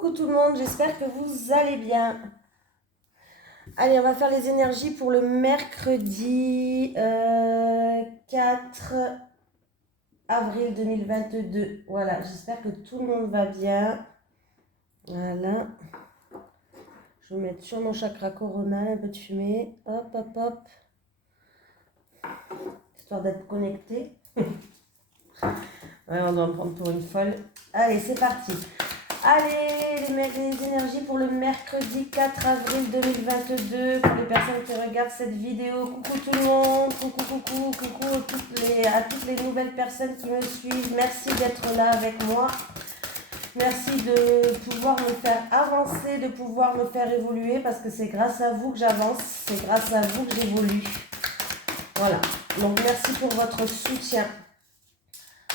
Coucou tout le monde, j'espère que vous allez bien. Allez, on va faire les énergies pour le mercredi 4 avril 2022. Voilà, j'espère que tout le monde va bien. Voilà. Je vais mettre sur mon chakra coronal un peu de fumée. Hop, hop, hop. Histoire d'être connecté. Ouais, on doit me prendre pour une folle. Allez, c'est parti. Allez, les énergies pour le mercredi 4 avril 2022. Pour les personnes qui regardent cette vidéo, coucou tout le monde, coucou à toutes les nouvelles personnes qui me suivent. Merci d'être là avec moi. Merci de pouvoir me faire avancer, de pouvoir me faire évoluer parce que c'est grâce à vous que j'avance, c'est grâce à vous que j'évolue. Voilà, donc merci pour votre soutien.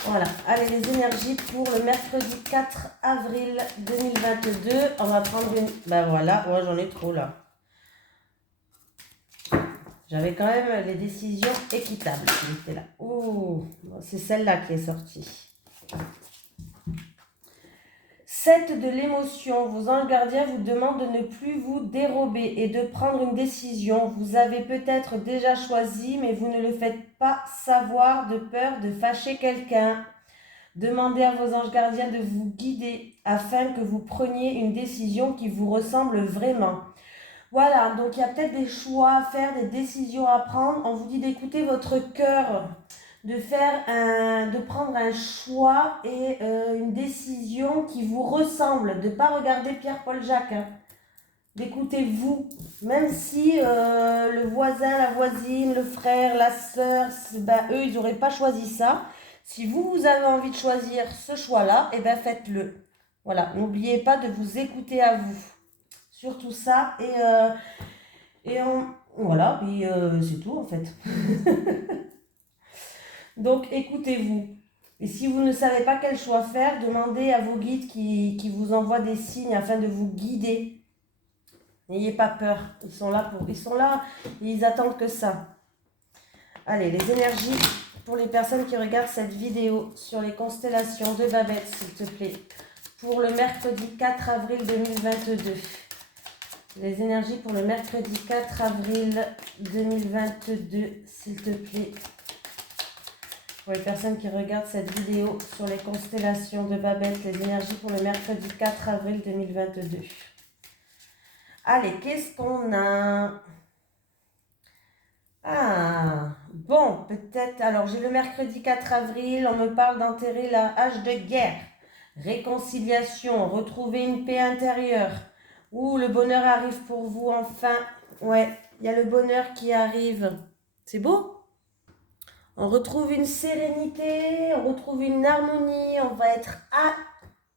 Voilà, allez, les énergies pour le mercredi 4 avril 2022. On va prendre une... Ben voilà, moi j'en ai trop là. J'avais quand même les décisions équitables qui étaient là. Ouh, c'est celle-là qui est sortie. 7 de l'émotion. Vos anges gardiens vous demandent de ne plus vous dérober et de prendre une décision. Vous avez peut-être déjà choisi, mais vous ne le faites pas savoir de peur de fâcher quelqu'un. Demandez à vos anges gardiens de vous guider afin que vous preniez une décision qui vous ressemble vraiment. Voilà, donc il y a peut-être des choix à faire, des décisions à prendre. On vous dit d'écouter votre cœur, de prendre un choix et une décision qui vous ressemble, de ne pas regarder Pierre-Paul Jacques, hein. D'écouter vous, même si le voisin, la voisine, le frère, la sœur, eux, ils n'auraient pas choisi ça. Si vous avez envie de choisir ce choix-là, faites-le. Voilà, n'oubliez pas de vous écouter à vous. Surtout ça, voilà, et c'est tout en fait. Donc écoutez-vous. Et si vous ne savez pas quel choix faire, demandez à vos guides qui vous envoient des signes afin de vous guider. N'ayez pas peur, ils sont là, ils attendent que ça. Allez, les énergies pour les personnes qui regardent cette vidéo sur les constellations de Babette, s'il te plaît. Pour le mercredi 4 avril 2022. Les énergies pour le mercredi 4 avril 2022, s'il te plaît. Pour les personnes qui regardent cette vidéo sur les constellations de Babette, les énergies pour le mercredi 4 avril 2022. Allez, qu'est-ce qu'on a? Ah, bon, peut-être. Alors, j'ai le mercredi 4 avril, on me parle d'enterrer la hache de guerre. Réconciliation, retrouver une paix intérieure. Ouh, le bonheur arrive pour vous enfin. Ouais, il y a le bonheur qui arrive. C'est beau? On retrouve une sérénité, on retrouve une harmonie, on va être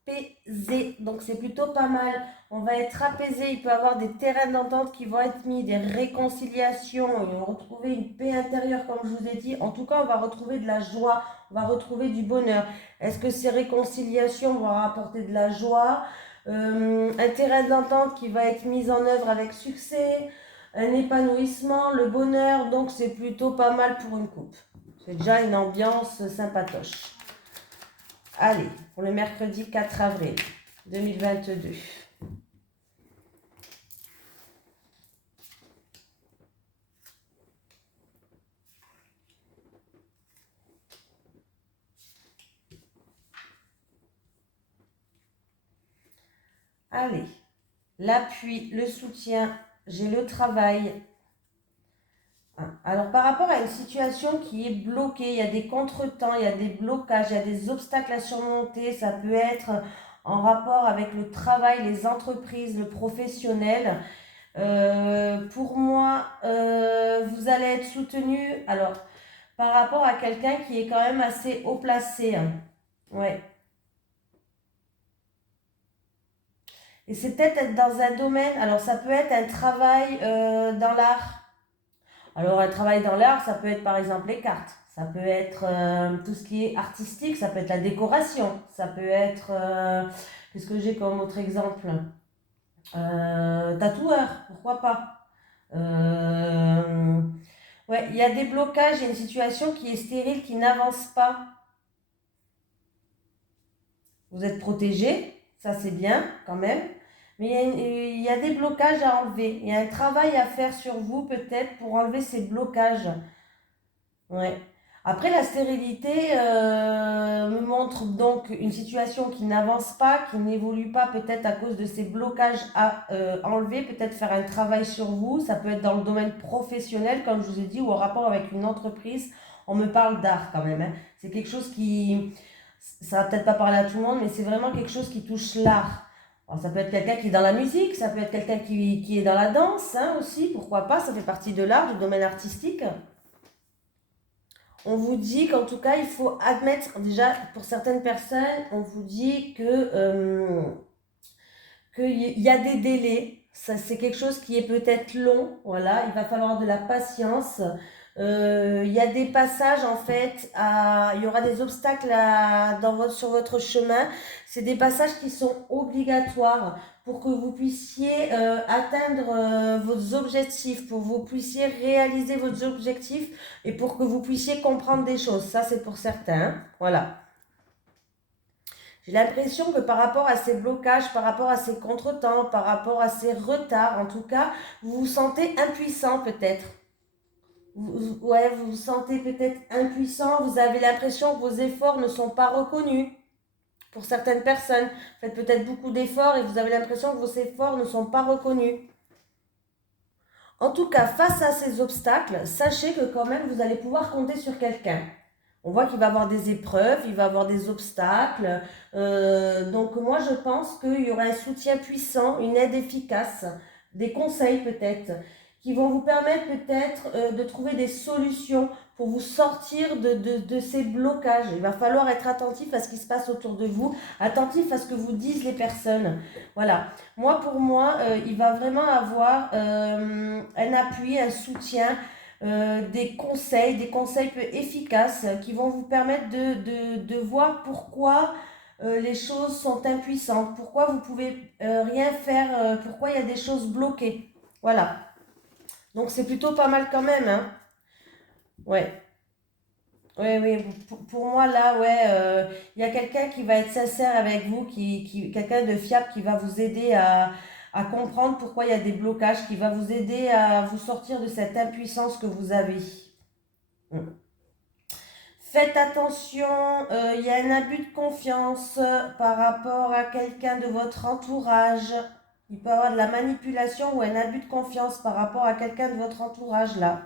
apaisé. Donc c'est plutôt pas mal. On va être apaisé, il peut y avoir des terrains d'entente qui vont être mis, des réconciliations, et on va retrouver une paix intérieure comme je vous ai dit. En tout cas, on va retrouver de la joie, on va retrouver du bonheur. Est-ce que ces réconciliations vont apporter de la joie? Un terrain d'entente qui va être mis en œuvre avec succès, un épanouissement, le bonheur, donc c'est plutôt pas mal pour une coupe. C'est déjà une ambiance sympatoche. Allez, pour le mercredi 4 avril 2022. Allez, l'appui, le soutien, j'ai le travail. Alors, par rapport à une situation qui est bloquée, il y a des contretemps, il y a des blocages, il y a des obstacles à surmonter. Ça peut être en rapport avec le travail, les entreprises, le professionnel. Pour moi, vous allez être soutenu. Alors, par rapport à quelqu'un qui est quand même assez haut placé, hein. Ouais. Et c'est peut-être être dans un domaine, alors ça peut être un travail dans l'art. Alors un travail dans l'art, ça peut être par exemple les cartes, ça peut être tout ce qui est artistique, ça peut être la décoration, ça peut être, qu'est-ce que j'ai comme autre exemple? Tatoueur, pourquoi pas? Ouais, il y a des blocages, il y a une situation qui est stérile, qui n'avance pas. Vous êtes protégé, ça c'est bien quand même. Mais il y a des blocages à enlever. Il y a un travail à faire sur vous peut-être pour enlever ces blocages. Ouais. Après, la stérilité me montre donc une situation qui n'avance pas, qui n'évolue pas peut-être à cause de ces blocages à enlever, peut-être faire un travail sur vous. Ça peut être dans le domaine professionnel, comme je vous ai dit, ou en rapport avec une entreprise. On me parle d'art quand même, hein. C'est quelque chose qui, ça va peut-être pas parler à tout le monde, mais c'est vraiment quelque chose qui touche l'art. Alors, ça peut être quelqu'un qui est dans la musique, ça peut être quelqu'un qui est dans la danse, hein, aussi, pourquoi pas, ça fait partie de l'art, du domaine artistique. On vous dit qu'en tout cas, il faut admettre, déjà, pour certaines personnes, on vous dit qu'il y a des délais. Ça, c'est quelque chose qui est peut-être long. Voilà, il va falloir de la patience. Il y a des passages, en fait, il y aura des obstacles sur votre chemin. C'est des passages qui sont obligatoires pour que vous puissiez atteindre vos objectifs, pour que vous puissiez réaliser vos objectifs et pour que vous puissiez comprendre des choses. Ça, c'est pour certains, hein. Voilà. J'ai l'impression que par rapport à ces blocages, par rapport à ces contretemps, par rapport à ces retards, en tout cas, vous vous sentez impuissant peut-être. Ouais, vous vous sentez peut-être impuissant, vous avez l'impression que vos efforts ne sont pas reconnus. Pour certaines personnes, vous faites peut-être beaucoup d'efforts et vous avez l'impression que vos efforts ne sont pas reconnus. En tout cas, face à ces obstacles, sachez que quand même, vous allez pouvoir compter sur quelqu'un. On voit qu'il va y avoir des épreuves, il va y avoir des obstacles. Donc moi, je pense qu'il y aura un soutien puissant, une aide efficace, des conseils peut-être, qui vont vous permettre peut-être de trouver des solutions pour vous sortir de ces blocages. Il va falloir être attentif à ce qui se passe autour de vous, attentif à ce que vous disent les personnes. Voilà. Pour moi, il va vraiment avoir un appui, un soutien, des conseils peu efficaces qui vont vous permettre de voir pourquoi les choses sont impuissantes, pourquoi vous pouvez rien faire, pourquoi il y a des choses bloquées. Voilà. Donc c'est plutôt pas mal quand même, hein. Ouais. Oui, oui, pour moi là, ouais, il y a quelqu'un qui va être sincère avec vous, quelqu'un de fiable qui va vous aider à comprendre pourquoi il y a des blocages, qui va vous aider à vous sortir de cette impuissance que vous avez. Mm. Faites attention, il y a un abus de confiance par rapport à quelqu'un de votre entourage. Il peut y avoir de la manipulation ou un abus de confiance par rapport à quelqu'un de votre entourage là.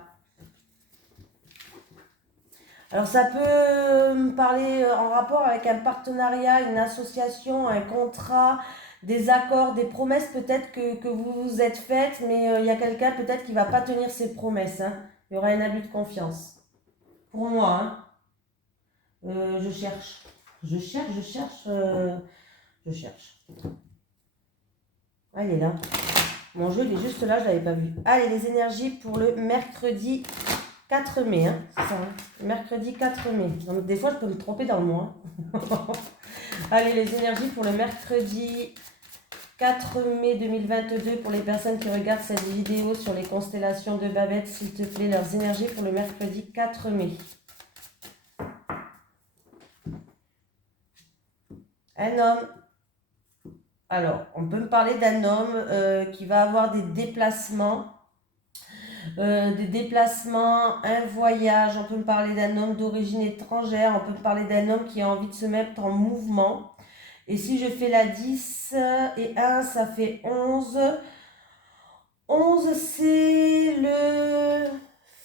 Alors ça peut me parler en rapport avec un partenariat, une association, un contrat, des accords, des promesses peut-être que vous vous êtes faites, mais il y a quelqu'un peut-être qui ne va pas tenir ses promesses, hein. Il y aura un abus de confiance. Pour moi, hein. Je cherche. Je cherche. Ah, il est là. Mon jeu, il est juste là, je ne l'avais pas vu. Allez, les énergies pour le mercredi 4 mai, hein, c'est ça, hein. Mercredi 4 mai. Donc, des fois, je peux me tromper dans le mois. Allez, les énergies pour le mercredi 4 mai 2022 pour les personnes qui regardent cette vidéo sur les constellations de Babette, s'il te plaît, leurs énergies pour le mercredi 4 mai. Un homme. Alors, on peut me parler d'un homme qui va avoir des déplacements. Un voyage, on peut me parler d'un homme d'origine étrangère, on peut me parler d'un homme qui a envie de se mettre en mouvement. Et si je fais la 10 et 1, ça fait 11. 11, c'est le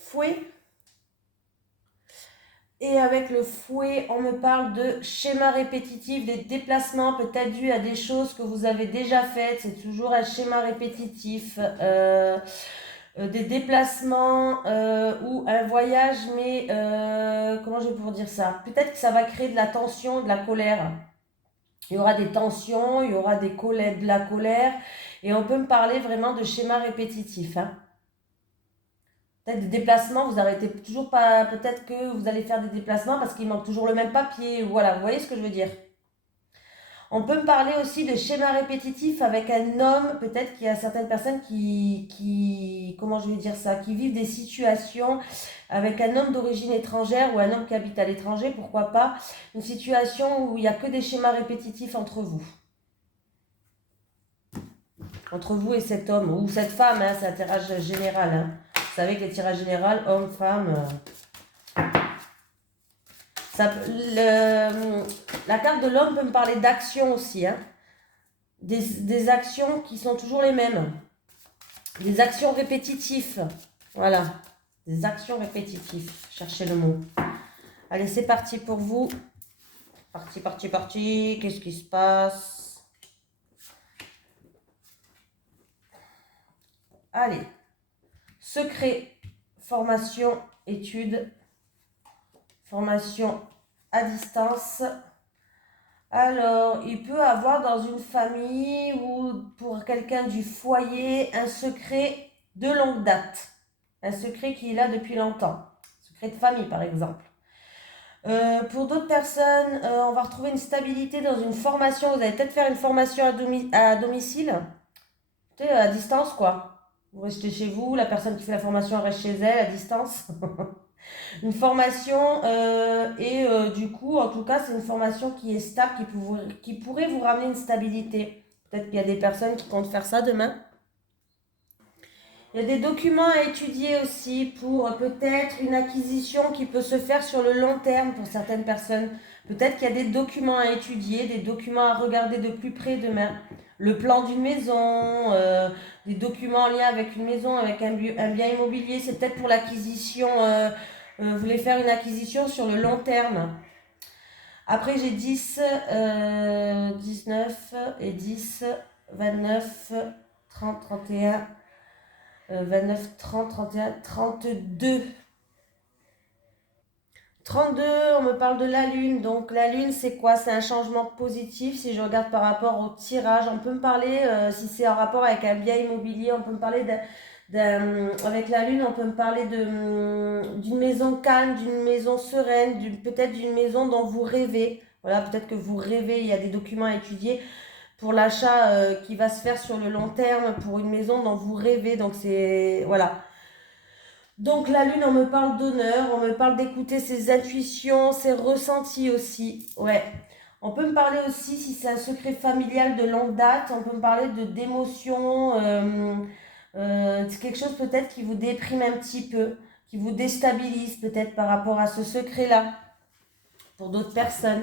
fouet. Et avec le fouet, on me parle de schéma répétitif, des déplacements peut-être dus à des choses que vous avez déjà faites. C'est toujours un schéma répétitif. Des déplacements ou un voyage, mais comment je vais pouvoir dire ça? Peut-être que ça va créer de la tension, de la colère. Il y aura des tensions, il y aura de la colère, et on peut me parler vraiment de schéma répétitif, hein. Peut-être des déplacements, vous arrêtez toujours pas, peut-être que vous allez faire des déplacements parce qu'il manque toujours le même papier, voilà, vous voyez ce que je veux dire? On peut me parler aussi de schéma répétitif avec un homme, peut-être qu'il y a certaines personnes comment je vais dire ça, qui vivent des situations avec un homme d'origine étrangère ou un homme qui habite à l'étranger, pourquoi pas, une situation où il n'y a que des schémas répétitifs entre vous. entre vous et cet homme ou cette femme, hein, c'est un tirage général. Hein. Vous savez que les tirages généraux, homme, femme, la carte de l'homme peut me parler d'action aussi. Hein. Des actions qui sont toujours les mêmes. Des actions répétitives. Voilà. Des actions répétitives. Cherchez le mot. Allez, c'est parti pour vous. Parti, parti, parti. Qu'est-ce qui se passe? Allez. Secret, formation, études, formation à distance. Alors, il peut avoir dans une famille ou pour quelqu'un du foyer un secret de longue date. Un secret qui est là depuis longtemps. Secret de famille, par exemple. Pour d'autres personnes, on va retrouver une stabilité dans une formation. Vous allez peut-être faire une formation à domicile. Tu sais, à distance, quoi. Vous restez chez vous, la personne qui fait la formation reste chez elle, à distance. Une formation, du coup, en tout cas, c'est une formation qui est stable, qui pourrait vous ramener une stabilité. Peut-être qu'il y a des personnes qui comptent faire ça demain. Il y a des documents à étudier aussi pour peut-être une acquisition qui peut se faire sur le long terme pour certaines personnes. Peut-être qu'il y a des documents à étudier, des documents à regarder de plus près demain. Le plan d'une maison, des documents en lien avec une maison, avec un bien immobilier. C'est peut-être pour l'acquisition, vous voulez faire une acquisition sur le long terme. Après, j'ai 10, 19 et 10, 29, 30, 31. 29, 30, 31, 32. 32, on me parle de la lune. Donc la lune, c'est quoi? C'est un changement positif. Si je regarde par rapport au tirage, on peut me parler, si c'est en rapport avec un bien immobilier, on peut me parler avec la lune, on peut me parler d'une maison calme, d'une maison sereine, peut-être d'une maison dont vous rêvez. Voilà, peut-être que vous rêvez, il y a des documents à étudier pour l'achat qui va se faire sur le long terme, pour une maison dont vous rêvez. Donc c'est... Voilà. Donc la lune, on me parle d'honneur, on me parle d'écouter ses intuitions, ses ressentis aussi. Ouais. On peut me parler aussi, si c'est un secret familial de longue date, on peut me parler d'émotions, c'est quelque chose peut-être qui vous déprime un petit peu, qui vous déstabilise peut-être par rapport à ce secret-là, pour d'autres personnes.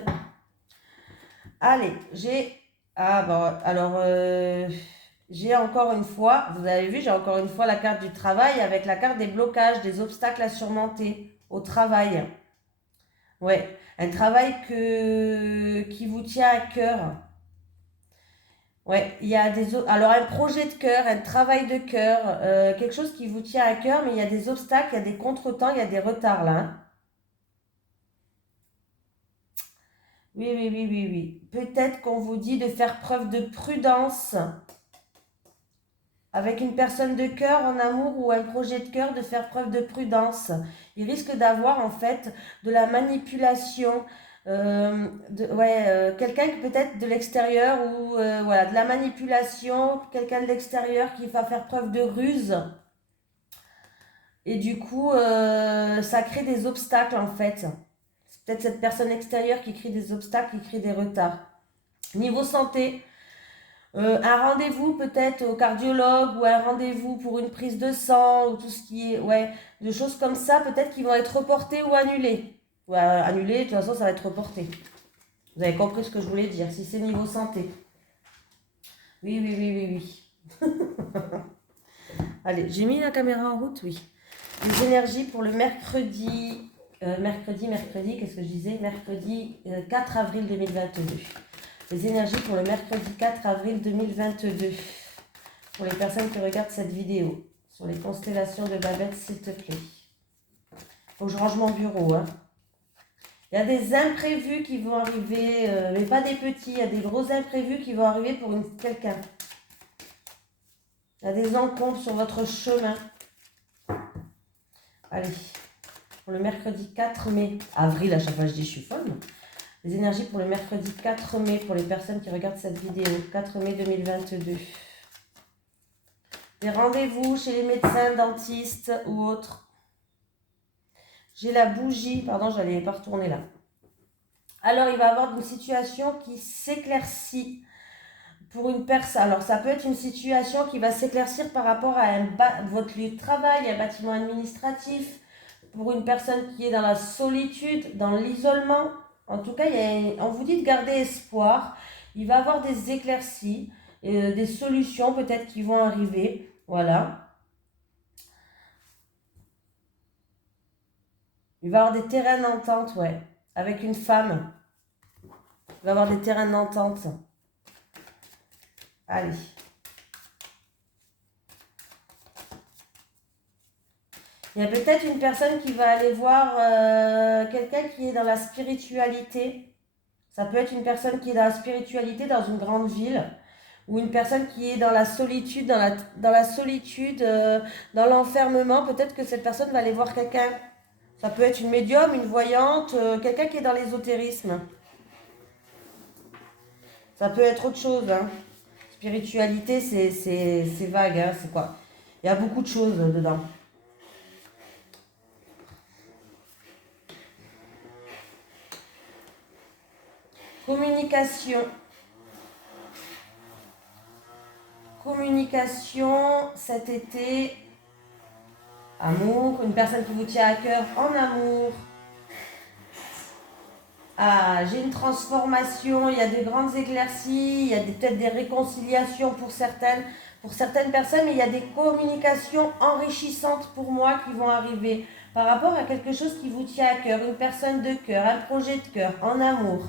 Allez, j'ai... Ah bon, alors... j'ai encore une fois, vous avez vu, j'ai encore une fois la carte du travail avec la carte des blocages, des obstacles à surmonter au travail. Ouais, un travail qui vous tient à cœur. Ouais, il y a alors un projet de cœur, un travail de cœur, quelque chose qui vous tient à cœur, mais il y a des obstacles, il y a des contretemps, il y a des retards là. Hein. Oui, oui, oui, oui, oui. Peut-être qu'on vous dit de faire preuve de prudence avec une personne de cœur en amour ou un projet de cœur, de faire preuve de prudence. Il risque d'avoir en fait de la manipulation, quelqu'un qui peut-être de l'extérieur ou voilà, de la manipulation, quelqu'un de l'extérieur qui va faire preuve de ruse. Et du coup, ça crée des obstacles en fait. C'est peut-être cette personne extérieure qui crée des obstacles, qui crée des retards. Niveau santé, un rendez-vous peut-être au cardiologue ou un rendez-vous pour une prise de sang ou tout ce qui est, ouais, de choses comme ça, peut-être qui vont être reportées ou annulées. Ou annulées, de toute façon, ça va être reporté. Vous avez compris ce que je voulais dire, si c'est niveau santé. Oui, oui, oui, oui, oui. Allez, j'ai mis la caméra en route, oui. Les énergies pour le mercredi, qu'est-ce que je disais? Mercredi 4 avril 2022. Les énergies pour le mercredi 4 avril 2022. Pour les personnes qui regardent cette vidéo. Sur les constellations de Babette, s'il te plaît. Faut que je range mon bureau. Hein. Il y a des imprévus qui vont arriver, mais pas des petits. Il y a des gros imprévus qui vont arriver pour quelqu'un. Il y a des encombres sur votre chemin. Allez. Pour le mercredi 4 mai. Avril, à chaque fois je dis je suis folle. Les énergies pour le mercredi 4 mai, pour les personnes qui regardent cette vidéo, 4 mai 2022. Des rendez-vous chez les médecins, dentistes ou autres. J'ai la bougie, pardon, je n'allais pas retourner là. Alors, il va y avoir une situation qui s'éclaircit pour une personne. Alors, ça peut être une situation qui va s'éclaircir par rapport à votre lieu de travail, un bâtiment administratif, pour une personne qui est dans la solitude, dans l'isolement. En tout cas, on vous dit de garder espoir. Il va y avoir des éclaircies, des solutions peut-être qui vont arriver. Voilà. Il va y avoir des terrains d'entente, ouais, avec une femme. Il va y avoir des terrains d'entente. Allez. Il y a peut-être une personne qui va aller voir quelqu'un qui est dans la spiritualité. Ça peut être une personne qui est dans la spiritualité dans une grande ville, ou une personne qui est dans la solitude, dans la solitude, dans l'enfermement. Peut-être que cette personne va aller voir quelqu'un. Ça peut être une médium, une voyante, quelqu'un qui est dans l'ésotérisme. Ça peut être autre chose. Hein. Spiritualité, c'est vague, hein, c'est quoi? Il y a beaucoup de choses dedans. Communication. Communication cet été. Amour. Une personne qui vous tient à cœur en amour. Ah, j'ai une transformation. Il y a de grandes éclaircies. Il y a peut-être des réconciliations pour certaines personnes. Mais il y a des communications enrichissantes pour moi qui vont arriver. Par rapport à quelque chose qui vous tient à cœur. Une personne de cœur. Un projet de cœur. En amour.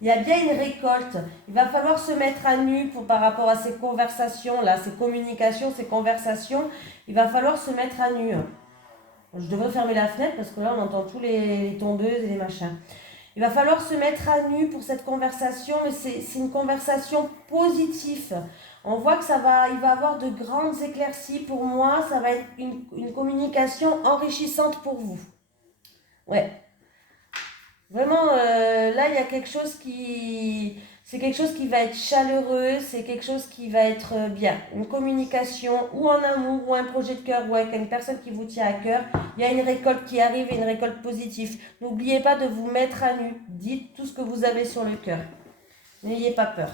Il y a bien une récolte. Il va falloir se mettre à nu par rapport à ces conversations-là, ces communications, ces conversations. Il va falloir se mettre à nu. Je devrais fermer la fenêtre parce que là, on entend tous les tondeuses et les machins. Il va falloir se mettre à nu pour cette conversation, mais c'est une conversation positive. On voit que il va avoir de grandes éclaircies pour moi. Ça va être une communication enrichissante pour vous. Ouais. Vraiment, là, il y a quelque chose c'est quelque chose qui va être chaleureux, c'est quelque chose qui va être bien. Une communication, ou en amour, ou un projet de cœur, ou avec une personne qui vous tient à cœur. Il y a une récolte qui arrive et une récolte positive. N'oubliez pas de vous mettre à nu. Dites tout ce que vous avez sur le cœur. N'ayez pas peur.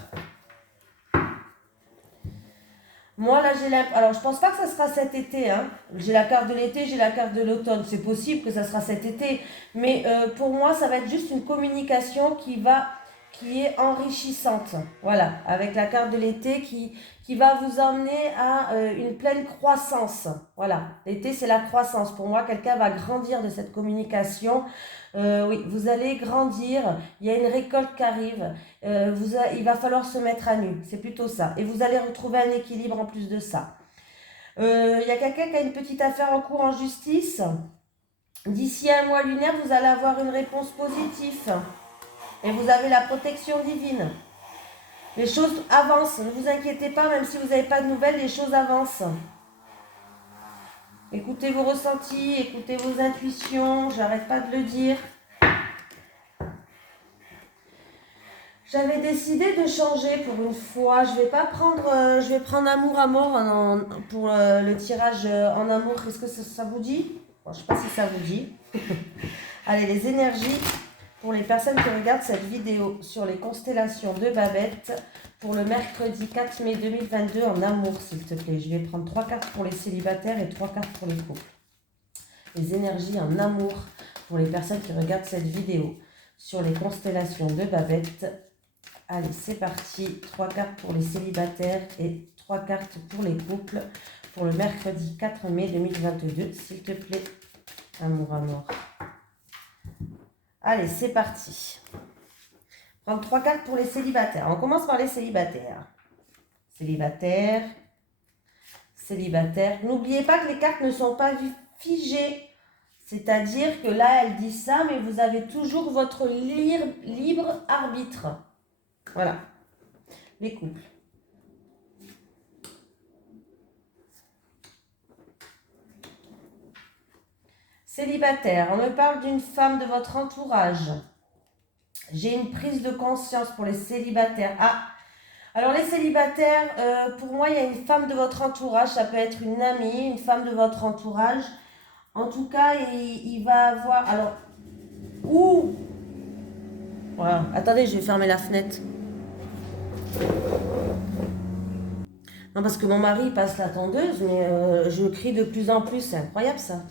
Moi, là, alors, je pense pas que ça sera cet été. Hein. J'ai la carte de l'été, j'ai la carte de l'automne. C'est possible que ça sera cet été. Mais pour moi, ça va être juste une communication qui est enrichissante. Voilà, avec la carte de l'été qui va vous emmener à une pleine croissance. Voilà, l'été, c'est la croissance. Pour moi, quelqu'un va grandir de cette communication. Oui, vous allez grandir, il y a une récolte qui arrive, il va falloir se mettre à nu, c'est plutôt ça. Et vous allez retrouver un équilibre en plus de ça. Il y a quelqu'un qui a une petite affaire en cours en justice. D'ici un mois lunaire, vous allez avoir une réponse positive. Et vous avez la protection divine. Les choses avancent, ne vous inquiétez pas, même si vous n'avez pas de nouvelles, les choses avancent. Écoutez vos ressentis, écoutez vos intuitions, j'arrête pas de le dire. J'avais décidé de changer pour une fois. Je vais prendre amour à mort pour le tirage en amour. Est-ce que ça vous dit? Bon, je ne sais pas si ça vous dit. Allez, les énergies pour les personnes qui regardent cette vidéo sur les constellations de Babette pour le mercredi 4 mai 2022 en amour, s'il te plaît. Je vais prendre 3 cartes pour les célibataires et 3 cartes pour les couples. Les énergies en amour pour les personnes qui regardent cette vidéo sur les constellations de Babette. Allez, c'est parti. 3 cartes pour les célibataires et 3 cartes pour les couples pour le mercredi 4 mai 2022, s'il te plaît. Amour à mort. Allez, c'est parti. Prendre 3 cartes pour les célibataires. On commence par les célibataires. Célibataires. Célibataires. N'oubliez pas que les cartes ne sont pas figées. C'est-à-dire que là, elle dit ça, mais vous avez toujours votre libre arbitre. Voilà. Les couples. Célibataire, on me parle d'une femme de votre entourage. J'ai une prise de conscience pour les célibataires. Ah, alors les célibataires, pour moi, il y a une femme de votre entourage. Ça peut être une amie, une femme de votre entourage. En tout cas, il va avoir... Alors, ouh, voilà. Attendez, je vais fermer la fenêtre. Non, parce que mon mari passe la tondeuse, mais je crie de plus en plus. C'est incroyable ça.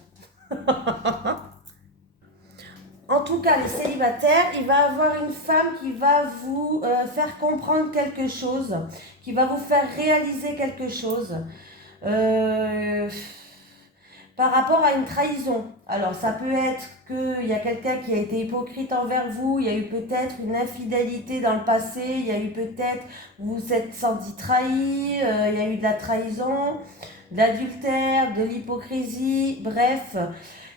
En tout cas, les célibataires, il va avoir une femme qui va vous faire comprendre quelque chose, qui va vous faire réaliser quelque chose. Euh, Par rapport à une trahison. Alors, ça peut être qu'il y a quelqu'un qui a été hypocrite envers vous, il y a eu peut-être une infidélité dans le passé, il y a eu peut-être, vous vous êtes senti trahi, il y a eu de la trahison, de l'adultère, de l'hypocrisie, bref.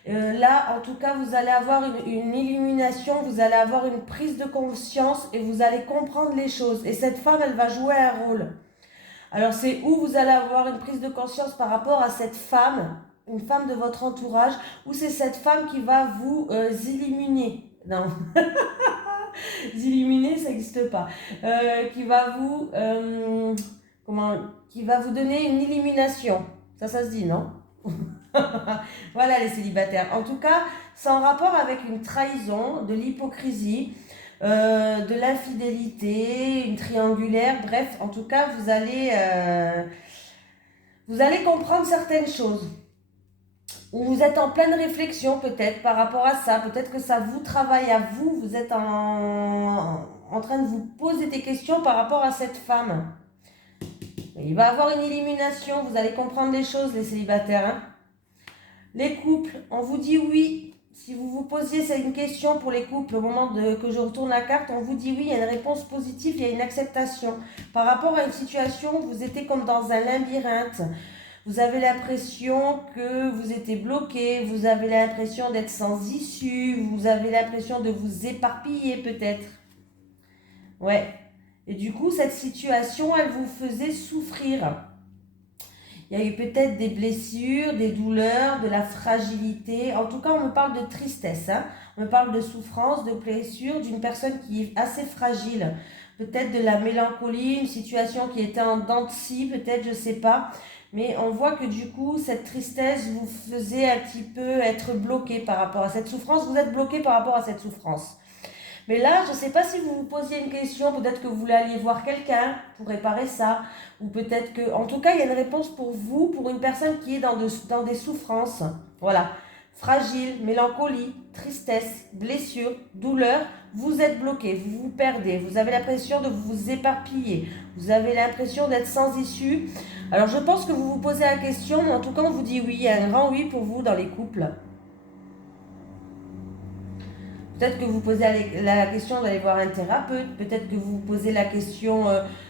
Là, en tout cas, vous allez avoir une illumination, vous allez avoir une prise de conscience et vous allez comprendre les choses. Et cette femme, elle va jouer un rôle. Alors, c'est où vous allez avoir une prise de conscience par rapport à cette femme, une femme de votre entourage, ou c'est cette femme qui va vous illuminer. Non, illuminer, ça n'existe pas. Qui va vous, qui va vous donner une illumination. Ça se dit, non? Voilà les célibataires. En tout cas, c'est en rapport avec une trahison, de l'hypocrisie, de l'infidélité, une triangulaire. Bref, en tout cas, vous allez comprendre certaines choses. Ou vous êtes en pleine réflexion peut-être par rapport à ça. Peut-être que ça vous travaille à vous. Vous êtes en train de vous poser des questions par rapport à cette femme. Il va y avoir une illumination. Vous allez comprendre les choses, les célibataires. Hein. Les couples, on vous dit oui. Si vous vous posiez une question pour les couples au moment que je retourne la carte, on vous dit oui, il y a une réponse positive, il y a une acceptation. Par rapport à une situation, vous étiez comme dans un labyrinthe. Vous avez l'impression que vous étiez bloqué, vous avez l'impression d'être sans issue, vous avez l'impression de vous éparpiller peut-être. Ouais. Et du coup, cette situation, elle vous faisait souffrir. Il y a eu peut-être des blessures, des douleurs, de la fragilité. En tout cas, on me parle de tristesse. Hein. On me parle de souffrance, de blessure, d'une personne qui est assez fragile. Peut-être de la mélancolie, une situation qui était en dents de scie, peut-être, je ne sais pas. Mais on voit que du coup, cette tristesse vous faisait un petit peu être bloqué par rapport à cette souffrance. Vous êtes bloqué par rapport à cette souffrance. Mais là, je ne sais pas si vous vous posiez une question, peut-être que vous voulez aller voir quelqu'un pour réparer ça, ou peut-être que, en tout cas, il y a une réponse pour vous, pour une personne qui est dans des souffrances. Voilà, fragile, mélancolie, tristesse, blessure, douleur, vous êtes bloqué, vous vous perdez, vous avez l'impression de vous éparpiller, vous avez l'impression d'être sans issue. Alors, je pense que vous vous posez la question, mais en tout cas, on vous dit oui, il y a un grand oui pour vous dans les couples. Peut-être que vous posez la question d'aller voir un thérapeute, peut-être que vous posez la question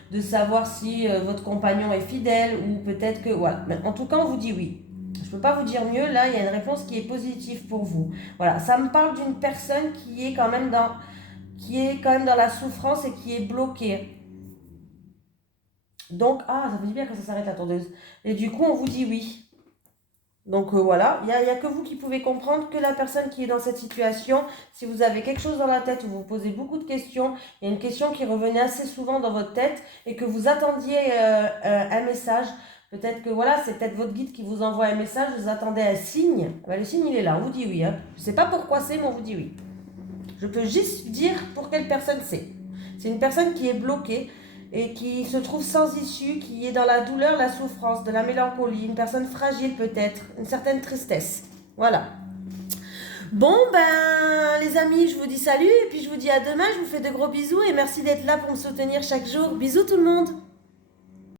de savoir si votre compagnon est fidèle, ou peut-être que... Voilà. Mais en tout cas, on vous dit oui. Je ne peux pas vous dire mieux, là, il y a une réponse qui est positive pour vous. Voilà, ça me parle d'une personne qui est quand même dans la souffrance et qui est bloquée. Donc, ça veut dire bien quand ça s'arrête la tondeuse. Et du coup, on vous dit oui. Donc voilà, il n'y a que vous qui pouvez comprendre, que la personne qui est dans cette situation. Si vous avez quelque chose dans la tête, ou vous posez beaucoup de questions, il y a une question qui revenait assez souvent dans votre tête et que vous attendiez un message. Peut-être que voilà, c'est peut-être votre guide qui vous envoie un message, vous attendez un signe. Le signe, il est là, on vous dit oui. Hein. Je ne sais pas pourquoi c'est, mais on vous dit oui. Je peux juste dire pour quelle personne c'est. C'est une personne qui est bloquée et qui se trouve sans issue, qui est dans la douleur, la souffrance, de la mélancolie, une personne fragile peut-être, une certaine tristesse. Voilà. Bon, les amis, je vous dis salut et puis je vous dis à demain, je vous fais de gros bisous et merci d'être là pour me soutenir chaque jour. Bisous tout le monde!